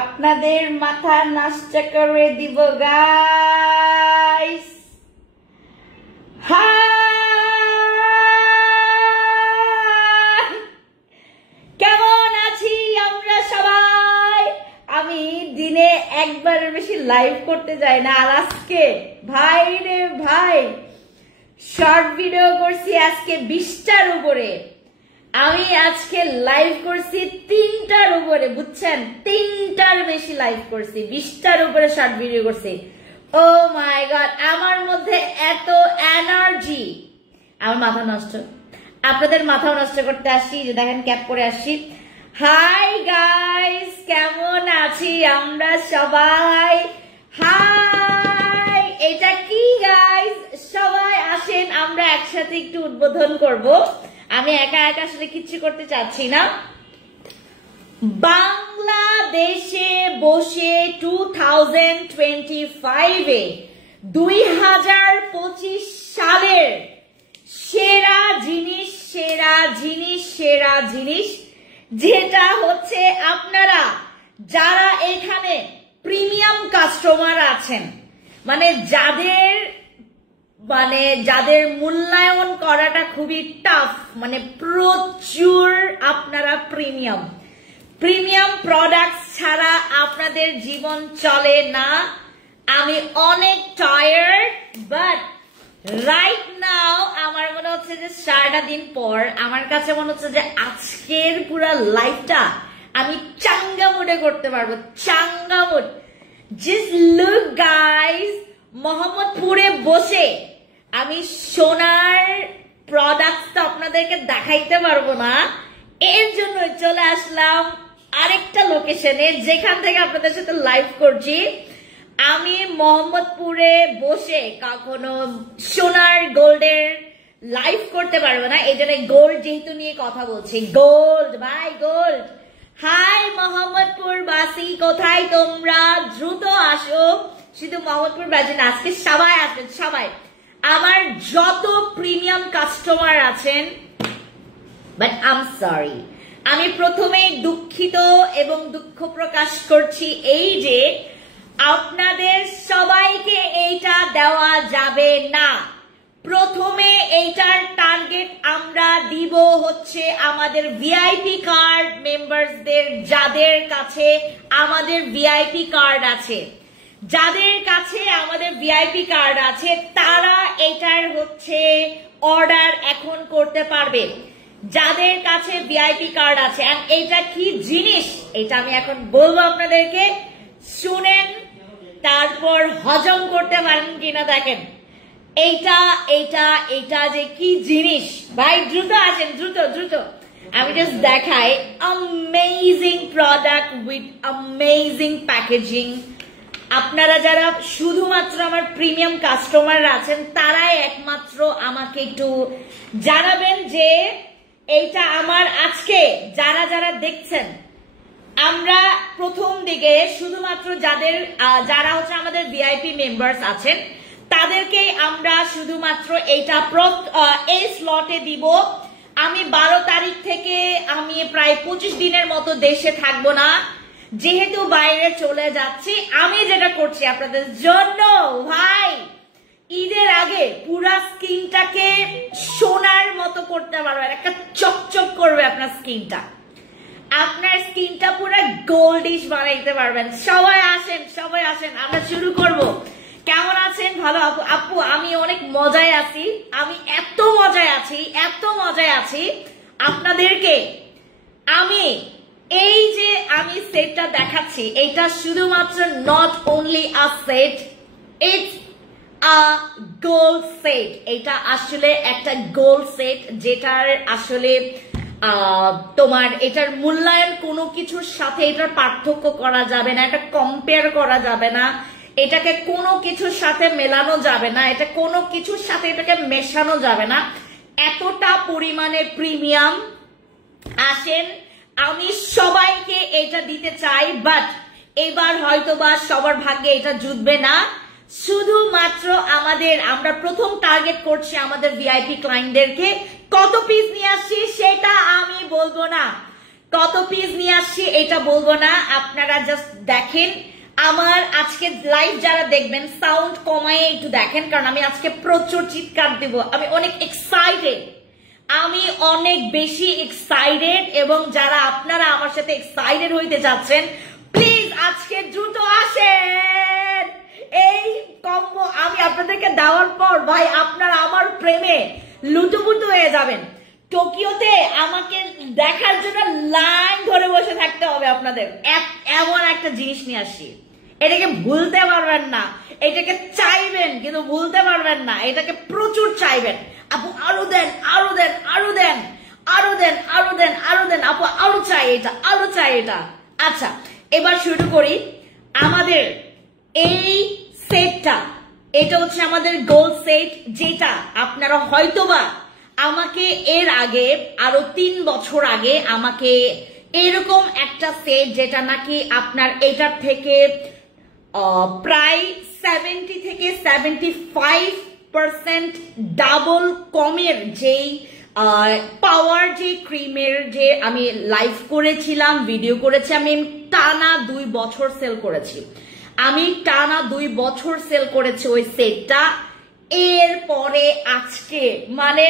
আপনাদের মাথা নষ্ট করে দিব গাইস। হাই, কেমন আছি আমরা সবাই? আমি দিনে একবারের বেশি লাইভ করতে যাই না, আর আজকে ভাই রে ভাই শর্ট ভিডিও করছি আজকে 20টার উপরে। আমি আজকে লাইভ করছি 3টার উপরে, বুঝছেন? 3টার বেশি লাইভ করছি, 20টার উপরে শর্ট ভিডিও করছি। ও মাই গড, আমার মধ্যে এত এনার্জি, আমার মাথা নষ্ট। আপনাদের মাথাও নষ্ট করতে আসছি, যে দেখেন ক্যাপ করে আসছি। হাই গাইস, কেমন আছি আমরা সবাই? হাই, এটা কি গাইস? সবাই আসেন, আমরা একসাথে একটু উদ্বোধন করব। আমি একা একা আসলে কিচ্ছু করতে চাচ্ছি না। বাংলাদেশে বসে 2025-এ 2025 সালের সেরা জিনিস যেটা হচ্ছে, আপনারা যারা এখানে প্রিমিয়াম কাস্টমার আছেন, মানে যাদের মূল্যায়ন করাটা খুবই টাফ, মানে প্রচুর আপনারা প্রিমিয়াম প্রোডাক্ট ছাড়া আপনাদের জীবন চলে না। আমি অনেক টায়ার্ড, বাট রাইট নাও আমার মনে হচ্ছে যে সারাটা দিন পর আমার কাছে মনে হচ্ছে যে আজকের পুরো লাইফটা আমি চাঙ্গা মুডে করতে পারবো। চাঙ্গা মুড, জাস্ট লুক গাইস, মোহাম্মদপুরে বসে আমি সোনার প্রোডাক্ট তো আপনাদেরকে দেখাইতে পারবো না, এর জন্য চলে আসলাম আরেকটা লোকেশনে, যেখান থেকে আপনাদের সাথে লাইভ করছি। আমি মোহাম্মদপুরে বসে কখনো সোনার গোল্ডের লাইভ করতে পারবো না, এই জন্য গোল্ড যেহেতু নিয়ে কথা বলছি। গোল্ড ভাই, গোল্ড। হাই মোহাম্মদপুর বাসী, কোথায় তোমরা? দ্রুত আসো। শুধু মোহাম্মদপুর বাসী না, আজকে সবাই আসবেন, সবাই আমার যত প্রিমিয়াম কাস্টমার আছেন। বাট আই এম সরি, আমি প্রথমেই দুঃখিত এবং দুঃখ প্রকাশ করছি এই যে আপনাদের সবাইকে এইটা দেওয়া যাবে না। প্রথমে এইটার টার্গেট আমরা দিব হচ্ছে আমাদের ভিআইপি কার্ড মেম্বারসদের, যাদের কাছে আমাদের ভিআইপি কার্ড আছে, তারা এটার হচ্ছে অর্ডার এখন করতে পারবে, যাদের কাছে ভিআইপি কার্ড আছে। এইটা কি জিনিস এটা আমি এখন বলবো আপনাদেরকে, শুনেন, তারপর হজম করতে পারেন কিনা দেখেন। এইটা যে কি জিনিস ভাই, দ্রুত আসেন, দ্রুত আমি জাস্ট দেখাই। Amazing product with amazing packaging. আপনারা যারা শুধুমাত্র আমার প্রিমিয়াম কাস্টমার আছেন, তারাই একমাত্র আমাকে একটু জানাবেন যে এইটা আমার আজকে যারা দেখছেন, আমরা প্রথম দিকে শুধুমাত্র যারা হচ্ছে আমাদের ভিআইপি মেম্বার্স আছেন, তাদেরকে আমরা শুধুমাত্র এইটা এই স্লটে দিব। আমি 12 তারিখ থেকে আমি প্রায় 25 দিনের মতো দেশে থাকবো না, যেহেতু বাইরে চলে যাচ্ছি। আমি যেটা করছি আপনাদের জন্য ভাই, ঈদের আগে পুরা স্কিনটাকে সোনার মতো করতে পারবেন, একটা চকচক করবে আপনার স্কিনটা, পুরো গোল্ডিশ বানাইতে পারবেন। সবাই আসেন, আমরা শুরু করব। কেমন আছেন? ভালো আপু? আমি অনেক মজায় আছি, আমি এত মজায় আছি আপনাদেরকে। আমি এই যে আমি সেটটা দেখাচ্ছি, এটা শুধুমাত্র not only a set, it's a gold set. এটা আসলে একটা গোল্ড সেট, যেটার আসলে তোমার এটার মূল্যায়ন কোনো কিছুর সাথে এটার পার্থক্য করা যাবে না, এটা কম্পেয়ার করা যাবে না, এটাকে কোনো কিছুর সাথে মেলানো যাবে না, এটা কোনো কিছুর সাথে এটাকে মেশানো যাবে না, এতটা পরিমাণে প্রিমিয়াম। আসেন, আমি সবাইকে এটা দিতে চাই, বাট এবার হয়তোবা সবার ভাগ্যে এটা জুটবে না। শুধুমাত্র আমরা প্রথম টার্গেট করছি আমাদের ভিআইপি ক্লায়েন্টদেরকে। কত পিস নিয়ে আসছি সেটা আমি বলবো না, কত পিস নিয়ে আসছি এটা বলবো না, আপনারা জাস্ট দেখেন। আমার আজকে লাইভ যারা দেখবেন সাউন্ড কমায় একটু দেখেন, কারণ আমি আজকে প্রচুর চিৎকার দেব। আমি অনেক এক্সাইটেড, আমি অনেক বেশি এক্সাইটেড, এবং যারা আপনারা আমার সাথে এক্সাইটেড হইতে যাচ্ছেন প্লিজ আজকে দ্রুত আসেন। এই কম্বো আমি আপনাদেরকে দেওয়ার পর ভাই আপনারা আমার প্রেমে লুটুপুটু হয়ে যাবেন। টোকিওতে আমাকে দেখার জন্য লাইন ধরে বসে থাকতে হবে আপনাদের। এমন একটা জিনিস নিয়ে আসি, এটাকে ভুলতে পারবেন না, এটাকে চাইবেন কিন্তু ভুলতে পারবেন না, এটাকে প্রচুর চাইবেন। আপু আরো দেন, আরো দেন, আরো দেন, আরো দেন, আরো দেন, আরো দেন, আপু আরো চাই এটা, আরো চাই এটা। আচ্ছা এবার শুরু করি আমাদের এই সেটটা। এটা হচ্ছে আমাদের গোল্ড সেট, যেটা আপনারা হয়তোবা আমাকে এর আগে আরো 3 বছর আগে আমাকে এরকম একটা সেট, যেটা নাকি আপনার এটার থেকে প্রায় 70 থেকে 75% ডাবল কমের যেই পাওয়ার যে ক্রিমের যে আমি লাইভ করেছিলাম, ভিডিও করেছি, আমি টানা 2 বছর সেল করেছি। আমি টানা 2 বছর সেল করেছি ওই সেটটা। এরপরে আজকে মানে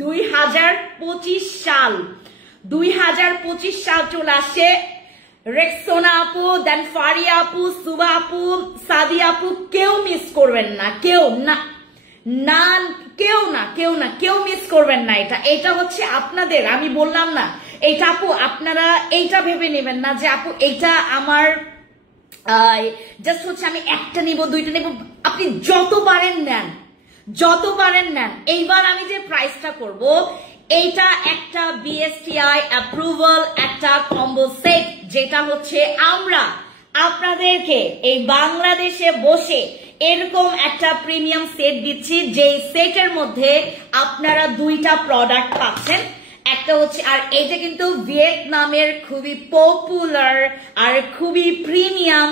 2025 সাল চলে আসে। রেক্সোনা আপু, দেন ফারিয়া আপু, সুবা আপু, সাদি আপু, কেউ মিস করবেন না, কেউ না, না কেউ না, কেউ না, কেউ মিস করবেন না। এটা হচ্ছে আপনাদের, আমি বললাম না এটা আপু, আপনারা এইটা ভেবে নেবেন না যে আপু এইটা আমার জাস্ট হচ্ছে আমি একটা নিব, 2টা নিব। আপনি যত পারেন নেন, যত পারেন নেন। এইবার আমি যে প্রাইসটা করব, এইটা একটা বিএসটিআই অ্যাপ্রুভাল একটা কম্বো সেট, যেটা হচ্ছে আমরা আপনাদেরকে এই বাংলাদেশে বসে এরকম একটা প্রিমিয়াম সেট দিচ্ছি, যে সেটের মধ্যে আপনারা 2টা প্রোডাক্ট পাচ্ছেন। একটা হচ্ছে, আর এটা কিন্তু ভিয়েতনামের খুবই পপুলার আর খুবই প্রিমিয়াম।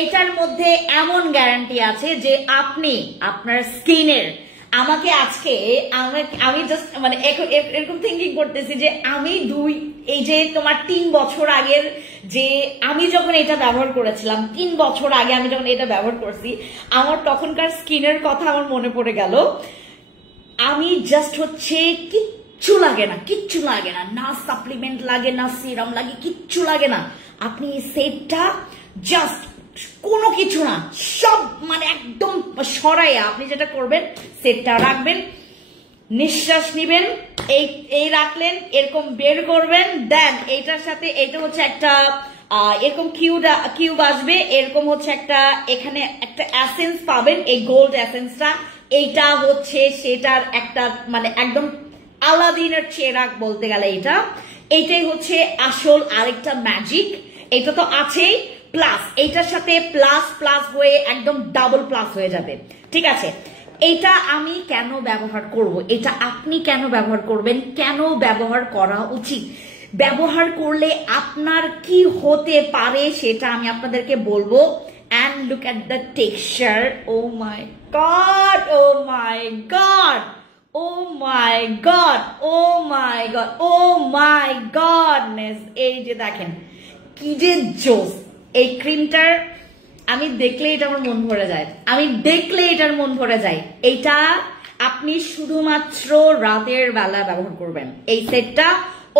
এটার মধ্যে এমন গ্যারান্টি আছে যে আপনি আপনার স্কিনের, আমাকে আজকে আমি জাস্ট মানে এরকম থিঙ্কিং করতেছি যে আমি এই যে তোমার 3 বছর আগের যে আমি যখন এটা ব্যবহার করেছিলাম, 3 বছর আগে আমি যখন এটা ব্যবহার করছি, আমার তখনকার স্কিনের কথা আমার মনে পড়ে গেল। আমি জাস্ট হচ্ছে কিচ্ছু লাগে না, কিচ্ছু লাগে না, না সাপ্লিমেন্ট লাগে, না সিরাম লাগে, কিচ্ছু লাগে না। আপনি এই সেটটা জাস্ট কোনো কিছু না, সব মানে একদম সরাইয়া আপনি যেটা করবেন, সেটটা রাখবেন, নিঃশ্বাস নিবেন, এই রাখলেন, এরকম বের করবেন, দেন এইটার সাথে এটা হচ্ছে একটা এরকম কিউব আসবে, এরকম হচ্ছে একটা এখানে একটা এসেন্স পাবেন, এই গোল্ড এসেন্সটা। এইটা হচ্ছে সেটার একটা মানে একদম আলাদিনের চেরাগ বলতে গেলে এইটাই হচ্ছে আসল আরেকটা ম্যাজিক। এটা তো আছেই, প্লাস এইটার সাথে প্লাস প্লাস হয়ে একদম ডাবল প্লাস হয়ে যাবে। ঠিক আছে, এটা আমি কেন ব্যবহার করব, এটা আপনি কেন ব্যবহার করবেন, কেন ব্যবহার করা উচিত, ব্যবহার করলে আপনার কি হতে পারে সেটা আমি আপনাদেরকে বলবো। and look at the texture, oh my god, oh my god, oh my god, oh my god, oh my godness। এই যে দেখেন কি যে জোস এই ক্রিমটার, আমি দেখলে এটা আমার মন ভরে যায়, আমি দেখলে এটার মন ভরে যায়। এইটা আপনি শুধুমাত্র রাতের বেলা ব্যবহার করবেন। এই সেটটা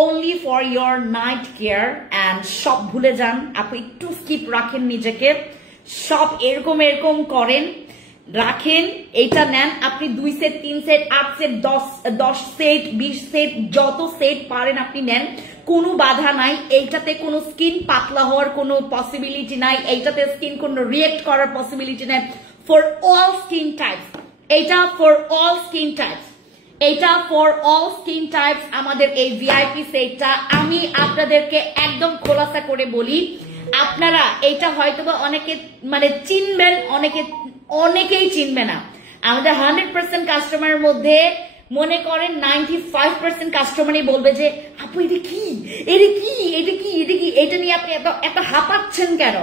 only for your night care, and সব ভুলে যান, আপনি একটু স্কিপ রাখেন নিজেকে, সব এরকম এরকম করেন, রাখেন, এইটা নেন। আপনি 2 set, 3 set, 8 set, 10 set, 20 set, যত সেট পারেন আপনি নেন, কোনো বাধা নাই। এইটাতে কোনো স্কিন পাতলা হওয়ার কোনো পসিবিলিটি নাই, এইটাতে স্কিন কোনো রিয়েক্ট করার পসিবিলিটি নাই। ফর অল স্কিন টাইপস, এইটা ফর অল স্কিন টাইপস, এইটা ফর অল স্কিন টাইপস। আমাদের এই ভিআইপি সেটটা আমি আপনাদেরকে একদম খোলাসা করে বলি, আপনারা এইটা হয়তোবা অনেকে মানে চিনবেন, অনেকেই চিনবে না। আমাদের 100% কাস্টমারের মধ্যে মনে করেন 95% কাস্টমারই বলবে যে আপু এটা কি, এটা কি, এটা কি, এটা কি, এটা নিয়ে আপনি এত হাঁপাচ্ছেন কেন।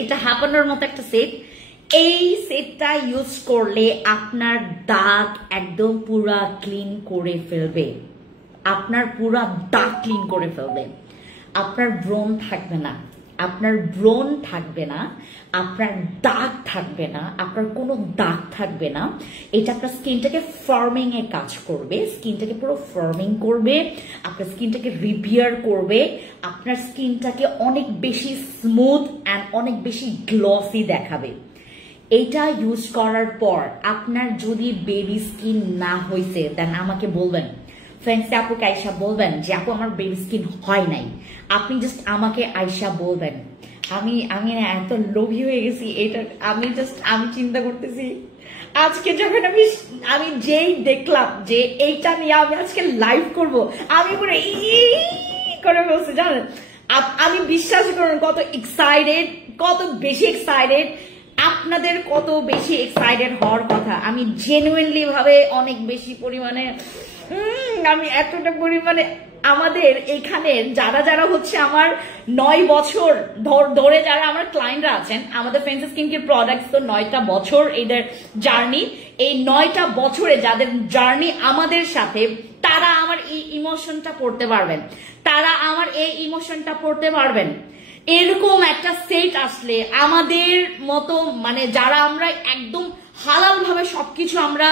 এটা হাঁপানোর মতো একটা সেট। এই সেটটা ইউজ করলে আপনার দাগ একদম পুরা ক্লিন করে ফেলবে, আপনার পুরা দাগ ক্লিন করে ফেলবে। আপনার ব্রণ থাকবে না, আপনার ব্রণ থাকবে না, আপনার দাগ থাকবে না, আপনার কোনো দাগ থাকবে না। এটা আপনার স্কিনটাকে ফার্মিং এ কাজ করবে, স্কিনটাকে পুরো ফার্মিং করবে, আপনার স্কিনটাকে রিপেয়ার করবে, আপনার স্কিনটাকে অনেক বেশি স্মুথ অ্যান্ড অনেক বেশি গ্লসি দেখাবে। এইটা ইউজ করার পর আপনার যদি বেবি স্কিন না হয়েছে দেন আমাকে বলবেন, ফ্রেন্ডসে আপুকে আয়সা বলবেন যে আপু আমার বেবি স্কিন হয় নাই। আপনি জাস্ট আমাকে আয়সা বলবেন। আমি না এত লোভী হয়ে গেছি, এটা আমি চিন্তা করতেছি আজকে যখন আমি যেই দেখলাম যে এইটা নিয়ে আমি আজকে লাইভ করব, আমি পুরো করে বলছি জানেন। আমি বিশ্বাস করুন কত এক্সাইটেড, কত বেশি এক্সাইটেড, আপনাদের কত বেশি এক্সাইটেড হওয়ার কথা। আমি জেনুইনলি ভাবে অনেক বেশি পরিমাণে আমি এতটা পরিমাণে আমাদের এখানে যারা হচ্ছে আমার 9 বছর ধরে যারা আমার ক্লায়েন্টরা আছেন, আমাদের ফ্যান্সি স্কিন কেয়ার প্রোডাক্টস তো 9টা বছর এদের জার্নি, এই 9টা বছরে যাদের জার্নি আমাদের সাথে, তারা আমার এই ইমোশনটা পড়তে পারবেন, তারা আমার এই ইমোশনটা পড়তে পারবেন। এরকম একটা সেট আসলে আমাদের মতো মানে যারা আমরা একদম হালাল ভাবে সবকিছু আমরা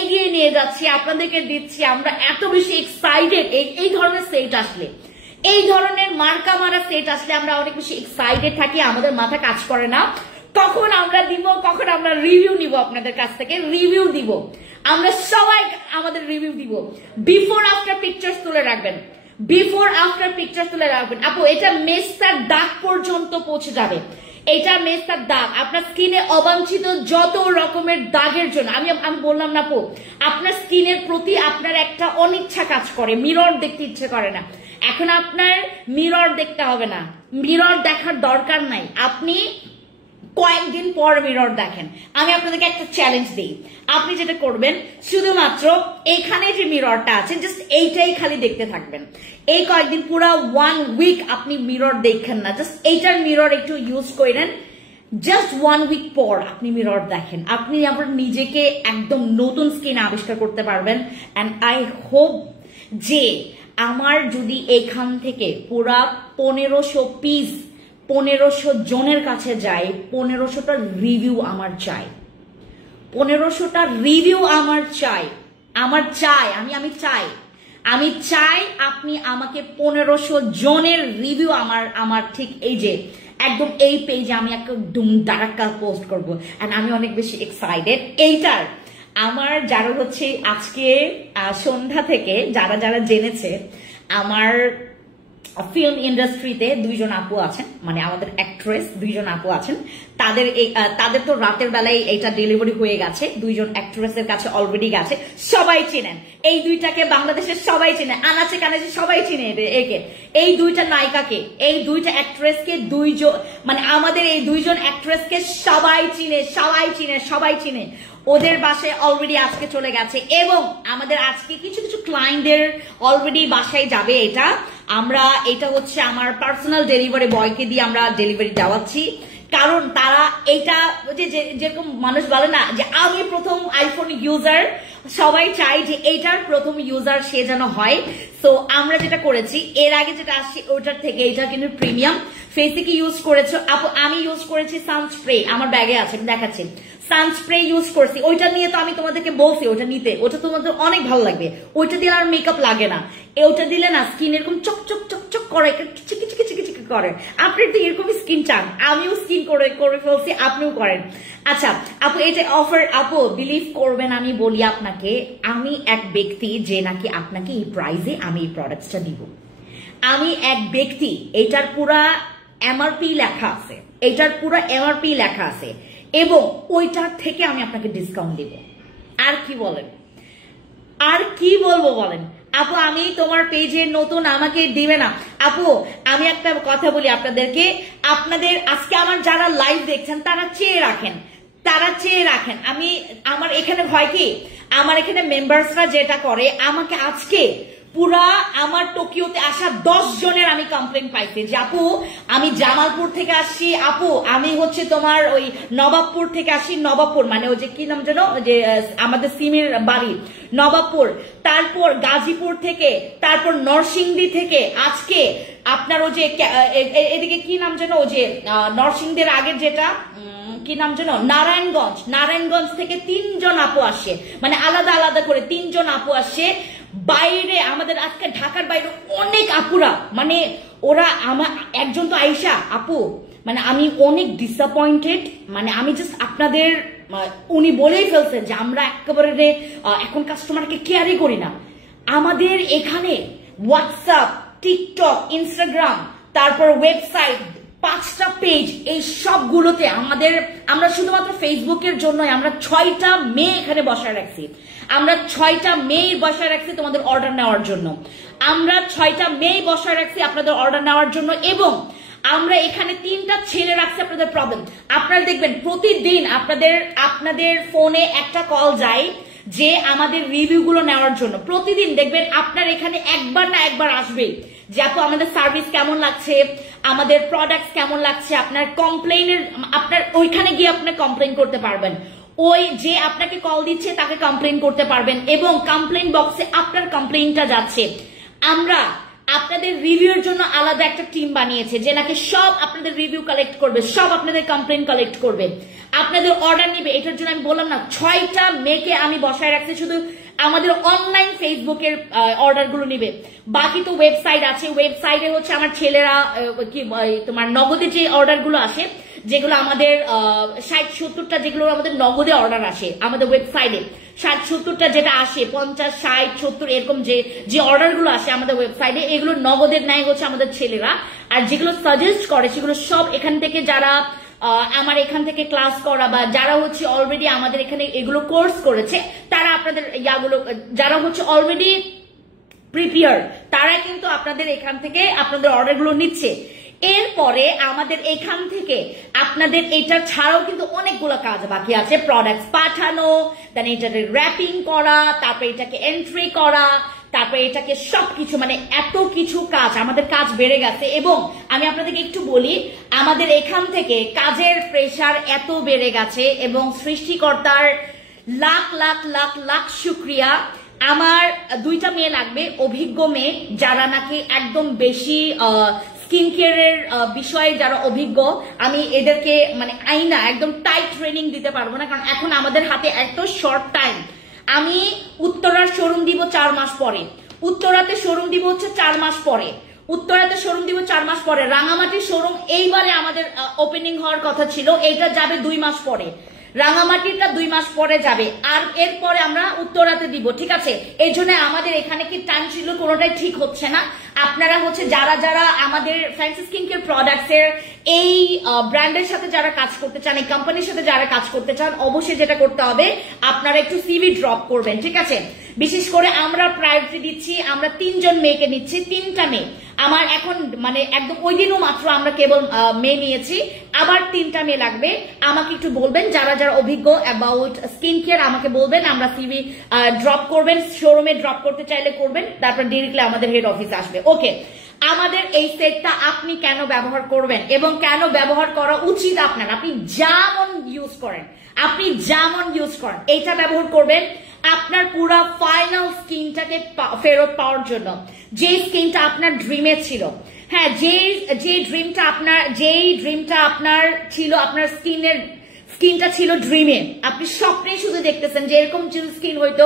এগিয়ে নিয়ে যাচ্ছি, আপনাদেরকে দিচ্ছি, আমরা এত বেশি এক্সাইটেড। এই ধরনের সেট আসলে, এই ধরনের মার্কা মারা সেট আসলে আমরা অনেক বেশি এক্সাইটেড থাকি, আমাদের মাথা কাজ করে না কখন আমরা দিব, কখন আমরা রিভিউ নিব, আপনাদের কাছ থেকে রিভিউ দিব, আমরা সবাই আমাদের রিভিউ দিব। বিফোর আফটার পিকচার্স তুলে রাখবেন, বিফোর আফটার পিকচার তুলে রাখবেন। আপু এটা মেস্তার দাগ পর্যন্ত পৌঁছে যাবে, এটা মেস্তার দাগ, আপনার স্কিনে অবাঞ্ছিত যত রকমের দাগের জন্য। আমি বললাম না আপু, আপনার স্কিনের প্রতি আপনার একটা অনিচ্ছা কাজ করে, মিরর দেখতে ইচ্ছে করে না। এখন আপনার মিরর দেখতে হবে না, মিরর দেখার দরকার নাই, আপনি কয়েকদিন পর মিরর দেখেন। আমি আপনাদেরকে একটা চ্যালেঞ্জ দিই, আপনি যেটা করবেন শুধুমাত্র এখানে যে মিররটা আছে জাস্ট এইটাই খালি দেখতে থাকবেন। এই কয়েকদিন পুরো 1 উইক আপনি মিরর দেখেন না, জাস্ট এইটার মিরর একটু ইউজ করেন, জাস্ট 1 উইক পর আপনি মিরর দেখেন, আপনি আপনার নিজেকে একদম নতুন স্কিন আবিষ্কার করতে পারবেন। অ্যান্ড আই হোপ যে আমার যদি এখান থেকে পুরা 1500 পিস 1500 জনের কাছে যায়, 1500টা রিভিউ আমার চাই, 1500টা রিভিউ আমার চাই, আমি চাই আপনি আমাকে 1500 জনের রিভিউ আমার ঠিক এই যে একদম এই পেজে আমি একদম ডাইরেক্ট পোস্ট করবো। এন্ড আমি অনেক বেশি এক্সাইটেড এইটার। আমার যারা হচ্ছে আজকে সন্ধ্যা থেকে যারা জেনেছে, আমার ফিল্ম ইন্ডাস্ট্রিতে 2 জন আপু আছেন, মানে আমাদের অ্যাক্ট্রেস 2 জন আপু আছেন, তাদের তো রাতের বেলায় এটা ডেলিভারি হয়ে গেছে, 2 জন অ্যাক্ট্রেসের কাছে অলরেডি গেছে, সবাই চেনেন এই দুইটাকে, বাংলাদেশের সবাই চেনে, আনাচে কানাচে সবাই চিনে একে, এই 2টা নায়িকাকে, এই 2টা অ্যাক্ট্রেসকে, 2 জন মানে আমাদের এই 2 জন অ্যাক্ট্রেসকে সবাই চিনে। ওদের বাসায় অলরেডি আজকে চলে গেছে এবং আমাদের আজকে কিছু ক্লায়েন্টদের অলরেডি বাসায় যাবে। এটা হচ্ছে আমার পার্সোনাল ডেলিভারি বয়কে দিয়ে আমরা ডেলিভারি দেওয়াচ্ছি, কারণ তারা এটা যেরকম মানুষ বলে না যে আমি প্রথম আইফোন ইউজার, সবাই চাই যে এইটার প্রথম ইউজার সে যেন হয়। সো আমরা যেটা করেছি এর আগে যেটা আসছে ওটার থেকে এটা কিন্তু প্রিমিয়াম। ফেসে কি ইউজ করেছো আপু? আমি ইউজ করেছি সানস্প্রে, আমার ব্যাগে আছে দেখাচ্ছি, সানস্প্রে ইউজ করছি। ওইটা নিয়ে তো আমি তোমাদেরকে বলছি ওটা নিতে, ওটা তোমাদের অনেক ভালো লাগবে। ওইটা দিলে আর মেকআপ লাগে না, ওটা দিলে না স্কিন এরকম চকচক করে, চিকি করে। আপনি তো এরকম স্কিন চান, আমিও স্কিন করে ফেলছি, আপনিও করেন। আচ্ছা আপু এটা অফার, আপু বিলিভ করবেন আমি বলি আপনাকে, আমি এক ব্যক্তি যে নাকি আপনাকে এই প্রাইজে আমি এই প্রোডাক্টসটা দিব। আমি এক ব্যক্তি, এটার পুরা এমআরপি লেখা আছে, এবং ওইটার থেকে আমি আপনাকে ডিসকাউন্ট দিব। আর কি বলবো বলেন আপু? আমি তোমার পেজে নতুন, আমাকে দিবে না আপু? আমি একটা কথা বলি আপনাদেরকে, আপনাদের আজকে আমার যারা লাইভ দেখছেন তারা চেয়ে রাখেন। আমার এখানে হয় কি, আমার এখানে মেম্বার্সরা যেটা করে, আমাকে আজকে পুরা আমার টোকিওতে আসা 10 জনের আমি কমপ্লেন পাইছি যে আপু আমি জামালপুর থেকে আসছি, আপু আমি হচ্ছে তোমার ওই নবাবপুর থেকে আসি, নবাবপুর মানে ওই যে কি নাম যেন যে আমাদের সিমের বাড়ি নবাবপুর, তারপর গাজীপুর থেকে, তারপর নরসিংদী থেকে, আজকে আপনার ওই যে এদিকে কি নাম যেন ওই যে নরসিংদীর আগের যেটা কি নাম যেন নারায়ণগঞ্জ থেকে 3 জন আপু আসে, মানে আলাদা আলাদা করে 3 জন আপু আসে। বাইরে আমাদের আজকে ঢাকার বাইরে অনেক আপুরা, মানে ওরা আমার একজন তো আইসা আপু মানে আমি অনেক ডিসঅ্যাপয়েন্টেড, মানে আমি জাস্ট আপনাদের উনি বলেই ফেলছেন যে আমরা একেবারে এখন কাস্টমারকে কেয়ারই করি না। আমাদের এখানে হোয়াটসঅ্যাপ, টিকটক, ইনস্টাগ্রাম, তারপর ওয়েবসাইট, 5টা পেজ, এই সবগুলোতে আমরা শুধুমাত্র ফেসবুকের জন্যই আমরা 6টা মেয়ে এখানে বসায় রাখছি। আমরা 6টা মেয়ে বসায় রাখছি তোমাদের অর্ডার নেওয়ার জন্য। আমরা 6টা মেয়ে বসায় রাখছি আপনাদের অর্ডার নেওয়ার জন্য, এবং আমরা এখানে 3টা ছেলে রাখছি আপনাদের প্রবলেম। আপনারা দেখবেন প্রতিদিন আপনাদের ফোনে একটা কল যায় যে আমাদের রিভিউ গুলো নেওয়ার জন্য। প্রতিদিন দেখবেন আপনার এখানে একবার না একবার আসবে যে আপু আমাদের সার্ভিস কেমন লাগছে, আমাদের প্রোডাক্ট কেমন লাগছে। আপনার আপনার ওইখানে গিয়ে আপনি কমপ্লেন করতে পারবেন, ওই যে আপনাকে কল দিচ্ছে তাকে কমপ্লেন করতে পারবেন, এবং কমপ্লেন বক্সে আপনার কমপ্লেনটা যাচ্ছে। আমরা আপনাদের রিভিউর জন্য আলাদা একটা টিম বানিয়েছে যে নাকি সব আপনাদের রিভিউ কালেক্ট করবে, সব আপনাদের কমপ্লেন কালেক্ট করবে, আপনাদের অর্ডার নিবে। এটার জন্য আমি বললাম না 6টা মেয়েকে আমি বসায় রাখছি শুধু আমাদের অনলাইন ফেসবুকের অর্ডার গুলো নিবে। বাকি তো ওয়েবসাইট আছে, ওয়েবসাইটে হচ্ছে আমার ছেলেরা কি তোমার নগদে যে অর্ডার গুলো আসে, যেগুলো আমাদের 60-70টা যেগুলো আমাদের নগদে অর্ডার আসে আমাদের ওয়েবসাইটে, 60-70টা যেটা আসে 50-60-70 এরকম যে অর্ডার গুলো আসে আমাদের ওয়েবসাইটে, এগুলো নগদের নেয় হচ্ছে আমাদের ছেলেরা। আর যেগুলো সাজেস্ট করে সেগুলো সব এখান থেকে যারা আমার এখান থেকে ক্লাস করা বা যারা হচ্ছে অলরেডি আমাদের এখানে এগুলো কোর্স করেছে, তারা আপনাদের ইয়াগুলো যারা হচ্ছে অলরেডি প্রিপেয়ার, তারা কিন্তু আপনাদের এখান থেকে আপনাদের অর্ডারগুলো নিচ্ছে। এরপরে আমাদের এখান থেকে আপনাদের এটা ছাড়াও কিন্তু অনেকগুলো কাজ বাকি আছে, প্রোডাক্টস পাঠানো, দেন এটাকে র্যাপিং করা, তারপরে এটাকে এন্ট্রি করা, তারপরে এটাকে সবকিছু, মানে এত কিছু কাজ, আমাদের কাজ বেড়ে গেছে। এবং আমি আপনাদেরকে একটু বলি, আমাদের এখান থেকে কাজের প্রেসার এত বেড়ে গেছে এবং সৃষ্টিকর্তার লাখ লাখ লাখ লাখ শুক্রিয়া। আমার 2টা মেয়ে লাগবে, অভিজ্ঞ মেয়ে, যারা নাকি একদম বেশি স্কিন কেয়ারের বিষয়ে যারা অভিজ্ঞ। আমি এদেরকে মানে আইনা একদম টাইট ট্রেনিং দিতে পারবো না, কারণ এখন আমাদের হাতে এত শর্ট টাইম। আমি উত্তরার শোরুম দিব 4 মাস পরে, উত্তরাতে শোরুম দিব হচ্ছে 4 মাস পরে, উত্তরাতে শোরুম দিব 4 মাস পরে। রাঙামাটির শোরুম এইবারে আমাদের ওপেনিং হওয়ার কথা ছিল, এইটা যাবে 2 মাস পরে। রাঙামাটিটা 2 মাস পরে যাবে, আর এরপরে আমরা উত্তরাতে দিব, ঠিক আছে? এই জন্য আমাদের এখানে কি টাইম ছিল কোনোটাই ঠিক হচ্ছে না। আপনারা হচ্ছে যারা যারা আমাদের ফ্যান্সি স্কিন কেয়ার প্রোডাক্টস এর এই ব্র্যান্ডের সাথে যারা কাজ করতে চান, এই কোম্পানির সাথে যারা কাজ করতে চান, অবশ্যই যেটা করতে হবে আপনারা একটু সিভি ড্রপ করবেন, ঠিক আছে? বিশেষ করে আমরা প্রায়োরিটি দিচ্ছি, আমরা 3 জন মেয়েকে নিচ্ছি, 3টা মেয়ে আমার এখন মানে একদম ওই দিনও মাত্র আমরা কেবল মেয়ে নিয়েছি, আবার 3টা মেয়ে লাগবে। আমাকে একটু বলবেন যারা যারা অভিজ্ঞ অ্যাবাউট স্কিন কেয়ার, আমাকে বলবেন, আমরা সিভি ড্রপ করবেন, শোরুমে ড্রপ করতে চাইলে করবেন, তারপর ডিরেক্টলি আমাদের হেড অফিসে আসবে। ওকে, আমাদের এই সেটটা আপনি কেন ব্যবহার করবেন এবং কেন ব্যবহার করা উচিত আপনার, আপনি যেমন ইউজ করেন, আপনি যেমন ইউজ করেন এইটা ব্যবহার করবেন আপনার পুরো ফাইনাল স্কিনটাকে ফেরত পাওয়ার জন্য। যে স্কিনটা আপনার ড্রিমে ছিল, হ্যাঁ, যে ড্রিমটা আপনার ছিল, আপনার স্কিনটা ছিল ড্রিমে, আপনি স্বপ্নে শুধু দেখতেছেন যে এরকম যদি স্কিন হইতো,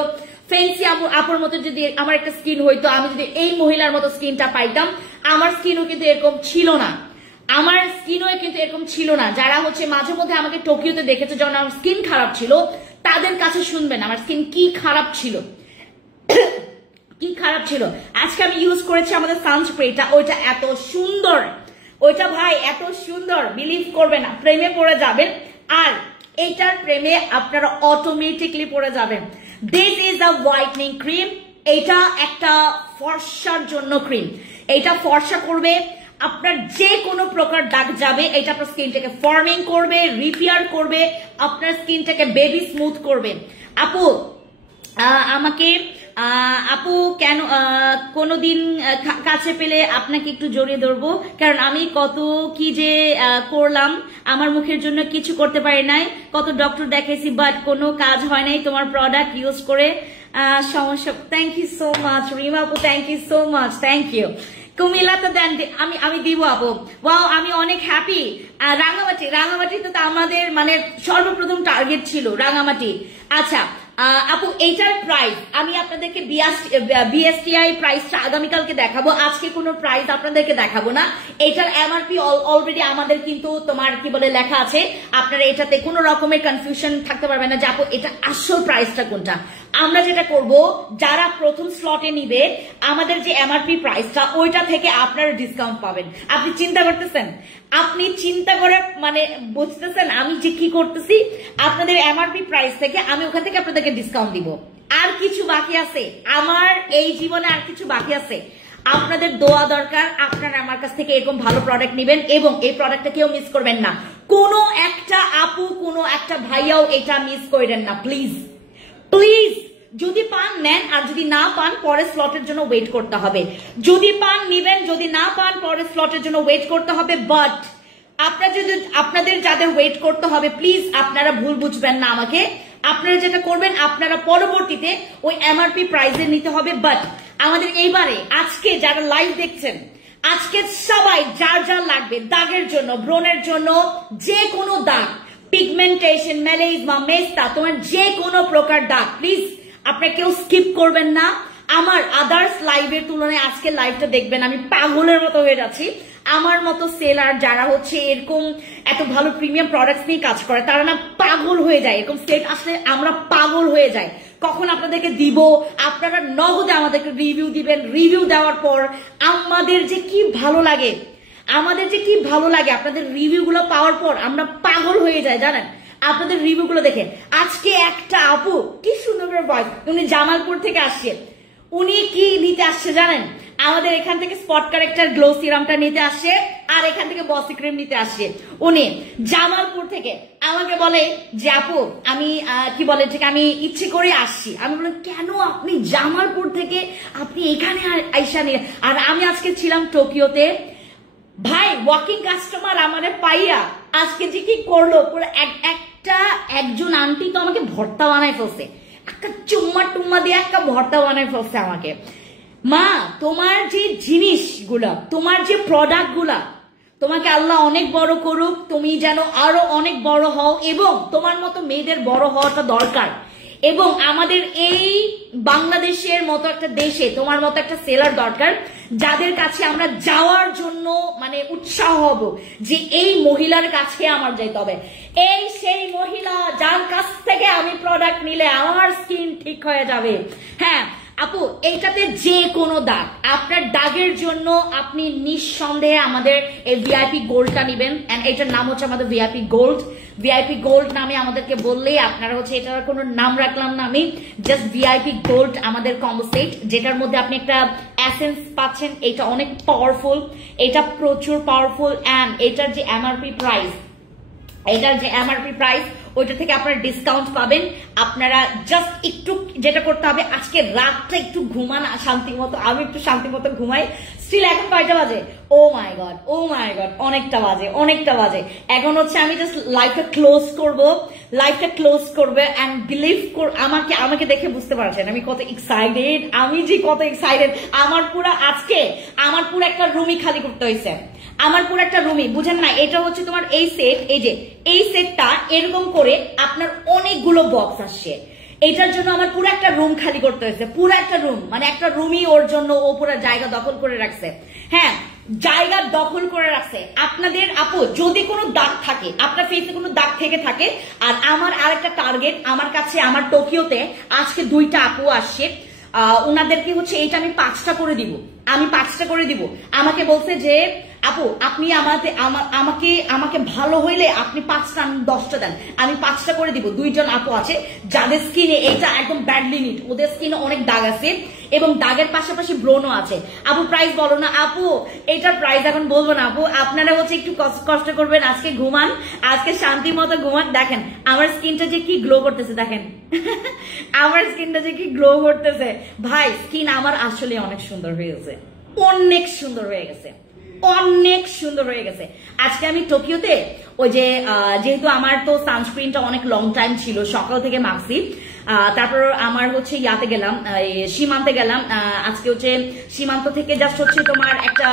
ফেন্সি আপুর মতো যদি আমার একটা স্কিন হইতো, আমি যদি এই মহিলার মতো স্কিনটা পাইতাম। আমার স্কিনও কিন্তু এরকম ছিল না, আমার স্কিনও কিন্তু এরকম ছিল না। যারা হচ্ছে মাঝে মধ্যে আমাকে টোকিওতে দেখেছে যখন আমার স্কিন খারাপ ছিল, তাদের কাছে শুনবেন আমার স্কিন কি খারাপ ছিল, কি খারাপ ছিল। আজকে আমি ইউজ করেছি আমাদের সানস্প্রেটা, ওইটা এত সুন্দর, ওইটা ভাই এত সুন্দর, বিলিভ করবেন না, প্রেমে পড়ে যাবেন। আর এইটার প্রেমে আপনারা অটোমেটিকলি পড়ে যাবেন। This is a whitening cream, এটা একটা ফর্সার জন্য ক্রিম, এটা ফর্সা করবে, আপনার যে কোনো প্রকার দাগ যাবে, এটা আপনার স্কিনটাকে ফর্মিং করবে, রিপেয়ার করবে, আপনার স্কিনটাকে বেবি স্মুথ করবে। আপু আমাকে আপু কেন কোন কোনোদিন কাছে পেলে আপনাকে একটু জড়িয়ে ধরবো, কারণ আমি কত কি যে করলাম, আমার মুখের জন্য কিছু করতে পারি নাই, কত ডক্টর দেখাইছি বাট কোনো কাজ হয় নাই তোমার প্রোডাক্ট ইউজ করে। সমস্যা। Thank you so much Rima আপু, thank you so much, thank you. Cumilla তো দেন, আমি দিব আপু। ওয়াও, আমি অনেক হ্যাপি। রাঙামাটি তো আমাদের মানে সর্বপ্রথম টার্গেট ছিল রাঙামাটি। আচ্ছা আপু, এইটার প্রাইস আমি আপনাদেরকে বিএসটিআই প্রাইসটা আগামীকালকে দেখাবো, আজকে কোনো প্রাইস আপনাদেরকে দেখাবো না। এটার এমআরপি অলরেডি আমাদের কিন্তু তোমার কি বলে লেখা আছে, আপনারা এটাতে কোনো রকমের কনফিউশন থাকতে পারবে না যে আপু এটা আসল প্রাইসটা কোনটা। আমরা যেটা করব, যারা প্রথম স্লটে নিবে আমাদের যে এমআরপি প্রাইসটা ওইটা থেকে আপনারা ডিসকাউন্ট পাবেন। আপনি চিন্তা করতেছেন, আপনি চিন্তা করে মানে বুঝতেছেন আমি যে কি করতেছি, আপনাদের এমআরপি প্রাইস থেকে আমি ওখান থেকে আপনাদেরকে ডিসকাউন্ট দিব। আর কিছু বাকি আছে, আমার এই জীবনে আর কিছু বাকি আছে। আপনাদের দোয়া দরকার, আপনারা আমার কাছ থেকে এরকম ভালো প্রোডাক্ট নেবেন এবং এই প্রোডাক্টটা কেউ মিস করবেন না। কোনো একটা আপু, কোনো একটা ভাইয়াও এটা মিস করেন না প্লিজ প্লিজ। যদি পান নেন, আর যদি না পান পরের স্লটের জন্য ওয়েট করতে হবে। যদি পান নিবেন, যদি না পান পরের স্লটের জন্য ওয়েট করতে হবে। বাট আপনাদের যাদের ওয়েট করতে হবে প্লিজ আপনারা ভুল বুঝবেন না আমাকে। আপনারা যেটা করবেন, আপনারা পরবর্তীতে ওই এমআরপি প্রাইসে নিতে হবে। বাট আমাদের এইবারে আজকে যারা লাইভ দেখছেন, আজকে সবাই যার যার লাগবে দাগের জন্য, ব্রণের জন্য, যে কোনো দাগ, পিগমেন্টেশন, মেলাইজমা, মেস্তা, তোমার যে কোনো প্রকার দাগ, প্লিজ আপনারা কেউ স্কিপ করবেন না। আমার আদার্স লাইভের তুলনায় আজকে লাইভটা দেখবেন, আমি পাগলের মতো হয়ে যাচ্ছি। আমার মতো সেলার যারা হচ্ছে এরকম এত ভালো প্রিমিয়াম প্রোডাক্টস নিয়ে কাজ করে, তারা না পাগল হয়ে যায়। এরকম সেট আসলে আমরা পাগল হয়ে যাই, কখন আপনাদেরকে দিব, আপনারা নগদে আমাদেরকে রিভিউ দিবেন। রিভিউ দেওয়ার পর আমাদের যে কি ভালো লাগে, আপনাদের রিভিউ গুলো পাওয়ার পর আমরা পাগল হয়ে যাই জানেন, আপনাদের রিভিউ গুলো দেখে। আজকে একটা আপু কি সুন্দর করে ভয়েস, উনি জামালপুর থেকে আসছে, উনি কি নিতে আসছে জানেন, আমাদের এখান থেকে স্পট কারেক্টার গ্লো সিরামটা নিতে আসছে, আর এখান থেকে বসি ক্রিম নিতে আসছে। উনি জামালপুর থেকে আমাকে বলে যে আপু আমি কি বলে ঠিক আমি ইচ্ছে করে আসছি। আমি বললাম কেন আপনি জামালপুর থেকে আপনি এখানে আইসা নিয়ে, আর আমি আজকে ছিলাম টোকিওতে। ভাই ওয়াকিং কাস্টমার আমাদের পাইয়া আজকে যে কি করলো, পুরো একজন আন্টি তো আমাকে ভর্তা বানায় ফেলছে, একটা চুম্মা টুম্মা দিয়ে একটা ভর্তা বানায় ফেলছে আমাকে। মা তোমার যে জিনিসগুলা, তোমার যে প্রোডাক্ট গুলা, তোমাকে আল্লাহ অনেক বড় করুক, তুমি যেন আরো অনেক বড় হও, এবং তোমার মতো মেয়েদের বড় হওয়াটা দরকার। এবং আমাদের এই বাংলাদেশের মতো একটা দেশে তোমার মতো একটা সেলার দরকার, যাদের কাছে আমরা যাওয়ার জন্য মানে উৎসাহ হব যে এই মহিলার কাছে আমার যাইতে হবে, এই সেই মহিলা যার কাছ থেকে আমি প্রোডাক্ট নিলে আমার স্কিন ঠিক হয়ে যাবে। হ্যাঁ আপু, এইটাতে যে কোনো দাগ, আপনার দাগের জন্য আপনি নিঃসন্দেহে আমাদের এই ভিআইপি গোল্ডটা নেবেন। এন্ড এটার নাম হচ্ছে আমাদের ভিআইপি গোল্ড। ভিআইপি গোল্ড নামে আমাদেরকে বললেই আপনারা হচ্ছে, এটার কোনো নাম রাখলাম না আমি, জাস্ট ভিআইপি গোল্ড আমাদের কম্বো সেট, যেটার মধ্যে আপনি একটা এসেন্স পাচ্ছেন। এটা অনেক পাওয়ারফুল, এটা প্রচুর পাওয়ারফুল। এন্ড এটার যে এমআরপি প্রাইস ওইটা থেকে আপনারা ডিসকাউন্ট পাবেন। আপনারা জাস্ট একটু যেটা করতে হবে, আজকে রাতটা একটু ঘুমান শান্তি মতো, আমি একটু শান্তি মতো ঘুমাই। স্টিল এখন কয়টা বাজে? ও মাই গড অনেকটা বাজে। এখন হচ্ছে আমি জাস্ট লাইভটা ক্লোজ করবো এন্ড বিলিভ আমাকে দেখে বুঝতে পারছেন আমি কত এক্সাইটেড, আমার পুরো একটা রুমই খালি করতে হয়েছে, আমার পুরো একটা রুমই, বুঝেন না? এটা হচ্ছে তোমার এই সেট, এই সেটটা এরকম করে আপনার অনেকগুলো বক্স আসছে, এটার জন্য আমার পুরো একটা রুম খালি করতে হয়েছে, পুরো একটা রুম, মানে একটা রুমই ওর জন্য ও পুরো জায়গা দখল করে রাখছে। হ্যাঁ, জায়গা দখল করে রাখছে। আপনাদের আপু যদি কোনো দাগ থাকে, আপনার ফেসে কোনো দাগ থেকে থাকে, আর আমার আরেকটা টার্গেট, আমার কাছে আমার টোকিওতে আজকে 2টা আপু আসছে, ওনাদেরকে হচ্ছে এইটা আমি 5টা করে দিব, আমাকে বলছে যে আপু আপনি আমাকে আমাকে ভালো হইলে আপনি 5টা 10টা দেন, আমি 5টা করে দিব। 2জন আপু আছে যাদের স্কিনে এটা একদম ব্যাডলি নিট, ওদের স্কিনে অনেক দাগ আছে এবং দাগের পাশাপাশি ব্রণও আছে। আপু প্রাইস বলো না। আপু এটার প্রাইস এখন বলবো না আপু, আপনারা হচ্ছে একটু কষ্ট করবেন, আজকে ঘুমান, আজকে শান্তি মতো ঘুমান। দেখেন আমার স্কিনটা যে কি গ্লো করতেছে, দেখেন আমার স্কিনটা যে কি গ্লো করতেছে। ভাই স্কিন আমার আসলে অনেক সুন্দর হয়ে গেছে, অনেক সুন্দর হয়ে গেছে, অনেক সুন্দর হয়ে গেছে। আজকে আমি টোকিওতে ওই যে যেহেতু আমার তো সানস্ক্রিনটা অনেক লং টাইম ছিল, সকাল থেকে মাখছি, তারপর আমার হচ্ছে ইয়াতে গেলাম, সীমান্তে গেলাম। আজকে হচ্ছে সীমান্ত থেকে জাস্ট হচ্ছে তোমার একটা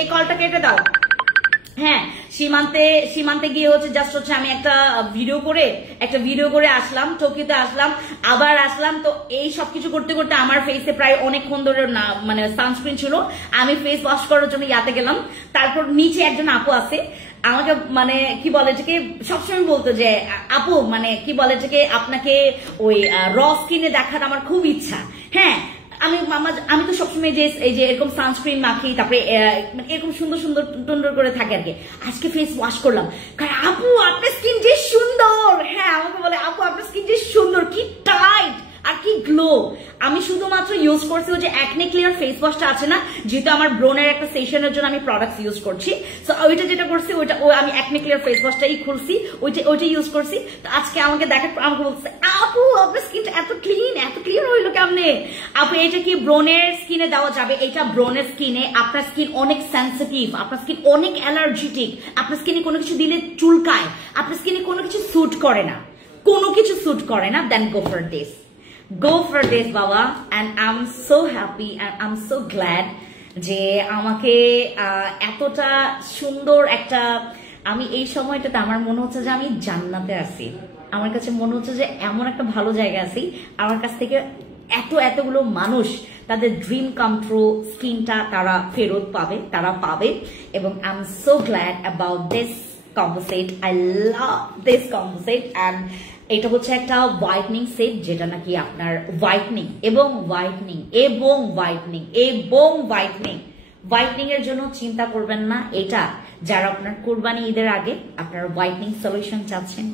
এই কলটা কেটে দাও। হ্যাঁ সীমান্তে গিয়ে হচ্ছে জাস্ট হচ্ছে আমি একটা ভিডিও করে আসলাম, টোকিওতে আসলাম, আবার আসলাম। তো এই সবকিছু করতে করতে আমার ফেসে প্রায় অনেকক্ষণ ধরে না মানে সানস্ক্রিন ছিল, আমি ফেস ওয়াশ করার জন্য ইয়াতে গেলাম। তারপর নিচে একজন আপু আছে, আমাকে মানে কি বলে যে সবসময় বলতো যে আপু মানে কি বলে যে আপনাকে ওই র স্কিনে দেখার আমার খুব ইচ্ছা। হ্যাঁ আমি তো সবসময় যে এই যে এরকম সানস্ক্রিন মাখি, তারপরে এরকম সুন্দর সুন্দর টুন্ডর করে থাকে আর কি। আজকে ফেস ওয়াশ করলাম, কারণ আপু আপনার স্কিন যে সুন্দর। হ্যাঁ আমাকে বলে আপু আপনার স্কিন যে সুন্দর, কি টাইট আর কি গ্লো। আমি শুধুমাত্র ইউজ করছি ওই যে অ্যাকনে ক্লিয়ার ফেস ওয়াশটা আছে না, যেহেতু আমার ব্রনের একটা সেশনের জন্য আমি প্রোডাক্টস ইউজ করছি, সো ওইটা যেটা করছি ওইটা আমি অ্যাকনে ক্লিয়ার ফেস ওয়াশটাই খুলছি, ওইটা ইউজ করছি। তো আজকে আমাকে আমাকে বলছে আপু আপনার স্কিনটা এত ক্লিন হইলো কেমনে। আপু এটা কি ব্রনের স্কিনে দেওয়া যাবে? এটা ব্রনের স্কিনে, আপনার স্কিন অনেক সেন্সিটিভ, আপনার স্কিন অনেক অ্যালার্জেটিক, আপনার স্কিনে কোনো কিছু দিলে চুলকায়, আপনার স্কিনে কোনো কিছু স্যুট করে না, দেন go for this বাবা। and I'm so happy and I'm so glad যে আমাকে এতটা সুন্দর একটা, আমি এই সময়টাতে আমার মনে হচ্ছে যে আমি জান্নাতে আছি, আমার কাছে মনে হচ্ছে যে এমন একটা ভালো জায়গা আছি, আমার কাছ থেকে এতগুলো মানুষ তাদের ড্রিম কাম ট্রু স্কিনটা তারা ফেরত পাবে, এবং I am so glad about this composite. I love this composite. And এটা হচ্ছে একটা হোয়াইটনিং সেট, যেটা নাকি আপনার হোয়াইটনিং এর জন্য চিন্তা করবেন না। এটা যারা আপনার কুরবানি ঈদের আগে আপনার হোয়াইটনিং সলিউশন চাচ্ছেন,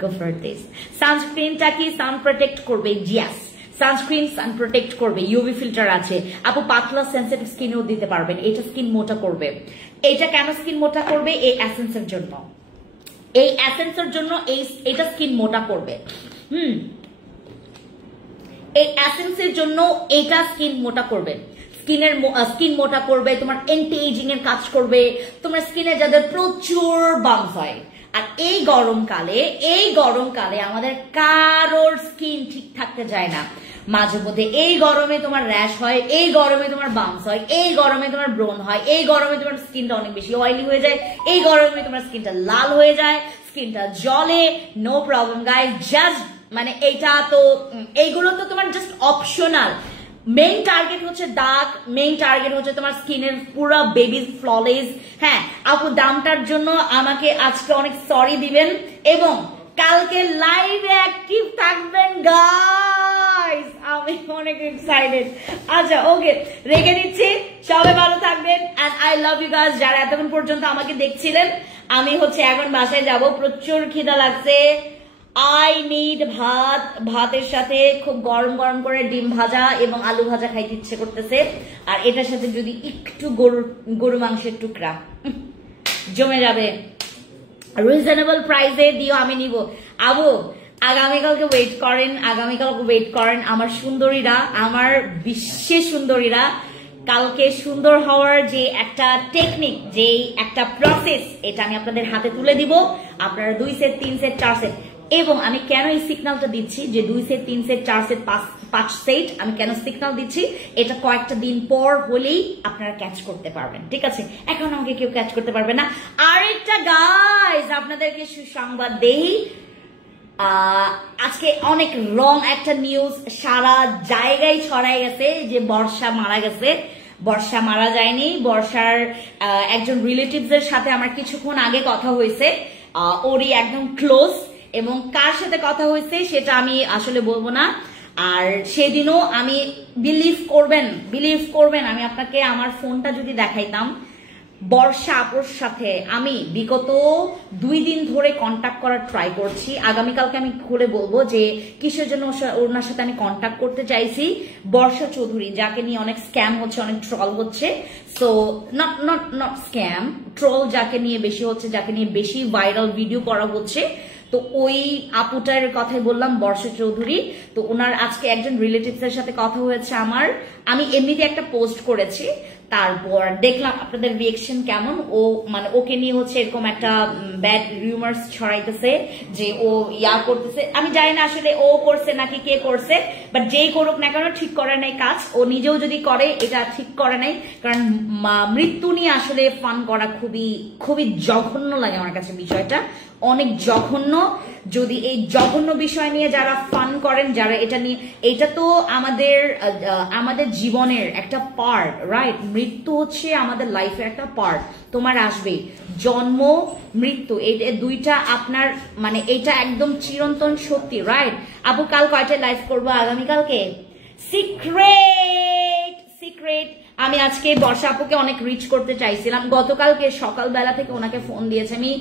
go for this। সানস্ক্রিনটা কি সান প্রোটেক্ট করবে? ইয়েস, সানস্ক্রিন সান প্রোটেক্ট করবে, ইউভি ফিল্টার আছে। আপু পাতলা সেনসিটিভ স্কিনেও দিতে পারবেন, এটা স্কিন মোটা করবে। এটা কেন স্কিন মোটা করবে? এই এসেন্সের জন্য, এটা স্কিন মোটা করবে। এই এসেন্সের জন্য এটা স্কিন মোটা করবে, স্কিন মোটা করবে, তোমার এন্টি এজিং এর কাজ করবে, তোমার স্কিনে যাদের প্রচুর বাম্পস হয়। আর এই গরমকালে আমাদের কারোর স্কিন ঠিক থাকতে যায় না, মাঝে মধ্যে এই গরমে তোমার র্যাশ হয়, এই গরমে তোমার বাম্পস হয়, এই গরমে তোমার ব্রণ হয়, এই গরমে তোমার স্কিনটা অনেক বেশি অয়েলি হয়ে যায়, এই গরমে তোমার স্কিনটা লাল হয়ে যায়, স্কিনটা জলে। নো প্রবলেম গাইস, জাস্ট মানে এইটা তো এইগুলো তো তোমার জাস্ট অপশনাল। মেইন টার্গেট হচ্ছে দাগ, মেইন টার্গেট হচ্ছে তোমার স্কিনের পুরো বেবি ফ্ললেস। হ্যাঁ আপু দামটার জন্য আমাকে আজকে অনেক সরি দিবেন এবং কালকে লাইভে অ্যাক্টিভ থাকবেন গাইস, আমি অনেক এক্সাইটেড। আচ্ছা ওকে, রেখে দিচ্ছি, সবাই ভালো থাকবেন and I love you guys. যারা এতক্ষণ পর্যন্ত আমাকে দেখছিলেন, আমি হচ্ছে এখন বাসায় যাব, প্রচুর খিদা লাগছে। আই নিড ভাতের সাথে খুব গরম করে ডিম ভাজা এবং আলু ভাজা খাইতে ইচ্ছে করতেছে, আর এটার সাথে যদি একটু গরু মাংসের টুকরা জমে যাবে। রিজনেবল প্রাইসে দিও, আমি নিব। আবু আগামীকালকে ওয়েট করেন আমার সুন্দরীরা, আমার বিশ্বের সুন্দরীরা। কালকে সুন্দর হওয়ার যে একটা টেকনিক, যে একটা প্রসেস, এটা আমি আপনাদের হাতে তুলে দিব। আপনারা 2 সেট 3 সেট 4 সেট, এবং আমি কেন এই সিগন্যালটা দিচ্ছি যে 2 সেট 3 সেট 4 সেট 5 সেট, আমি কেন সিগন্যাল দিচ্ছি, এটা কয়েকটা দিন পর হলেই আপনারা ক্যাচ করতে পারবেন, ঠিক আছে? এখন আমাকে কেউ ক্যাচ করতে পারবে না। আরেকটা গাইস আপনাদেরকে সুসংবাদ দেই, আজকে অনেক রং একটা নিউজ সারা জায়গায় ছড়াই গেছে যে বর্ষা মারা গেছে। বর্ষা মারা যায়নি, বর্ষার একজন রিলেটিভস এর সাথে আমার কিছুক্ষণ আগে কথা হয়েছে, ওরই একদম ক্লোজ, এবং কার সাথে কথা হয়েছে সেটা আমি আসলে বলবো না। আর সেদিনও আমি বিলিভ করবেন আমি আপনাকে আমার ফোনটা যদি দেখাইতাম, বর্ষা আপুর সাথে আমি বিগত 2 দিন ধরে কন্ট্যাক্ট করার ট্রাই করছি। আগামীকালকে আমি খুলে বলবো যে কিসের জন্য ওনার সাথে আমি কন্ট্যাক্ট করতে চাইছি। বর্ষা চৌধুরী, যাকে নিয়ে অনেক স্ক্যাম হচ্ছে, অনেক ট্রল হচ্ছে। সো নট স্ক্যাম, ট্রল যাকে নিয়ে বেশি হচ্ছে, যাকে নিয়ে বেশি ভাইরাল ভিডিও করা হচ্ছে, তো ওই আপুটার কথাই বললাম, বর্ষা চৌধুরী। তো ওনার আজকে একজন রিলেটিভস এর সাথে কথা হয়েছে আমার, আমি এমনিতে একটা পোস্ট করেছি, তারপর দেখলাম আপনাদের রিয়েকশন কেমন। ও মানে ওকে নিয়ে হচ্ছে এরকম একটা ব্যাড রিউমার্স ছড়াইতেছে যে ও ইয়া করতেছে। আমি জানি না আসলে ও করছে নাকি কে করছে, বাট যেই করুক না কেন ঠিক করে নাই কাজ। ও নিজেও যদি করে এটা ঠিক করে নাই, কারণ মৃত্যু নিয়ে আসলে ফান করা খুবই খুবই জঘন্য লাগে আমার কাছে বিষয়টা, অনেক জঘন্য। যদি এই জঘন্য বিষয় নিয়ে যারা ফান করেন, যারা এটা নিয়ে, এটা তো আমাদের জীবনের একটা পার্ট, রাইট? মৃত্যু হচ্ছে আমাদের লাইফের একটা পার্ট, তোমার আসবে জন্ম মৃত্যু, এই দুইটা আপনার মানে এটা একদম চিরন্তন সত্যি, রাইট? আপু কাল কয়টায় লাইভ করবো? আগামীকালকে সিক্রেট। আমি আজকে বর্ষা আপুকে অনেক রিচ করতে চাইছিলাম, গতকালকে সকালবেলা থেকে ওনাকে ফোন দিয়েছে আমি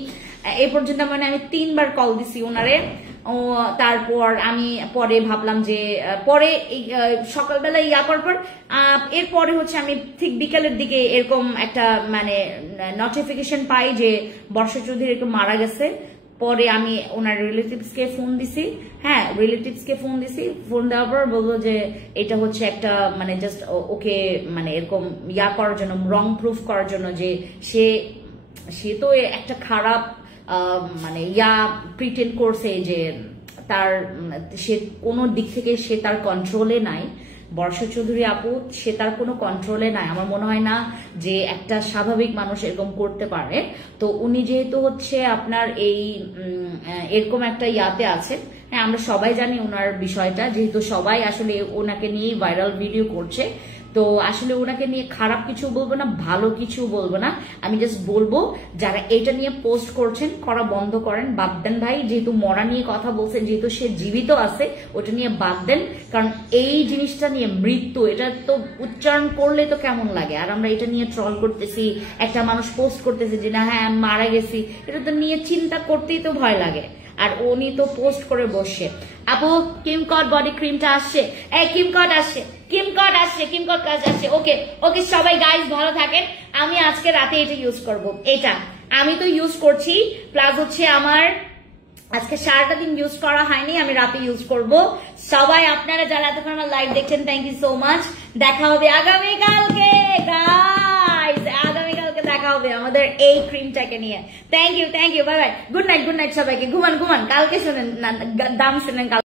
এই পর্যন্ত, মানে আমি 3 বার কল দিছি ওনারে। তারপর আমি পরে ভাবলাম যে পরে সকালবেলা ইয়া করার পর এরপরে হচ্ছে আমি ঠিক বিকালের দিকে এরকম একটা মানে নোটিফিকেশন পাই যে বর্ষা চৌধুরী এরকম মারা গেছে। পরে আমি ওনার রিলেটিভসকে ফোন দিছি, হ্যাঁ রিলেটিভসকে ফোন দিছি। ফোন দেওয়ার পর বলবো যে এটা হচ্ছে একটা মানে জাস্ট ওকে মানে এরকম ইয়া করার জন্য, রং প্রুফ করার জন্য যে সে তো একটা খারাপ মানে ইয়া প্রিটেন্ড করছে যে সে কোনো দিক থেকে সে তার কন্ট্রোলে নাই। বর্ষা চৌধুরী আপু সে তার কোনো কন্ট্রোলে নাই, আমার মনে হয় না যে একটা স্বাভাবিক মানুষ এরকম করতে পারে। তো উনি যেহেতু হচ্ছে আপনার এরকম একটা ইয়াতে আছে, হ্যাঁ আমরা সবাই জানি ওনার বিষয়টা, যেহেতু সবাই আসলে ওনাকে নিয়ে ভাইরাল ভিডিও করছে। তো আসলে ওনাকে নিয়ে খারাপ কিছু বলবো না, ভালো কিছু বলবো না, আমি জাস্ট বলবো যারা এটা নিয়ে পোস্ট করছেন করা বন্ধ করেন, বাদ দেন ভাই। যেহেতু মরা নিয়ে কথা বলছেন, যেহেতু সে জীবিত আছে, ওটা নিয়ে বাদ দেন। কারণ এই জিনিসটা নিয়ে মৃত্যু, এটা তো উচ্চারণ করলে তো কেমন লাগে। আর আমরা এটা নিয়ে ট্রল করতেছি, একটা মানুষ পোস্ট করতেছে যে না হ্যাঁ মারা গেছি, এটা তো নিয়ে চিন্তা করতেই তো ভয় লাগে। আর উনি তো পোস্ট করে বসে। আপু কিমকট বডি ক্রিমটা আসছে, কিমকট কাজ আসছে। ওকে সবাই গাইস ভালো থাকেন। আমি আজকে রাতে এটা ইউজ করব, এটা আমি তো ইউজ করছি, প্লাস হচ্ছে আমার আজকে সারাটা দিন ইউজ করা হয়নি, আমি রাতে ইউজ করব। সবাই আপনারা যারা এতক্ষণ আমার লাইভ দেখছেন, থ্যাংক ইউ সো মাচ। দেখা হবে আগামীকালকে গাইস, আগামীকালকে দেখা হবে আমাদের এই ক্রিমটাকে নিয়ে। Thank you, bye bye, good night সবাইকে। ঘুমান, কালকে শুনেন দাম শুনেন।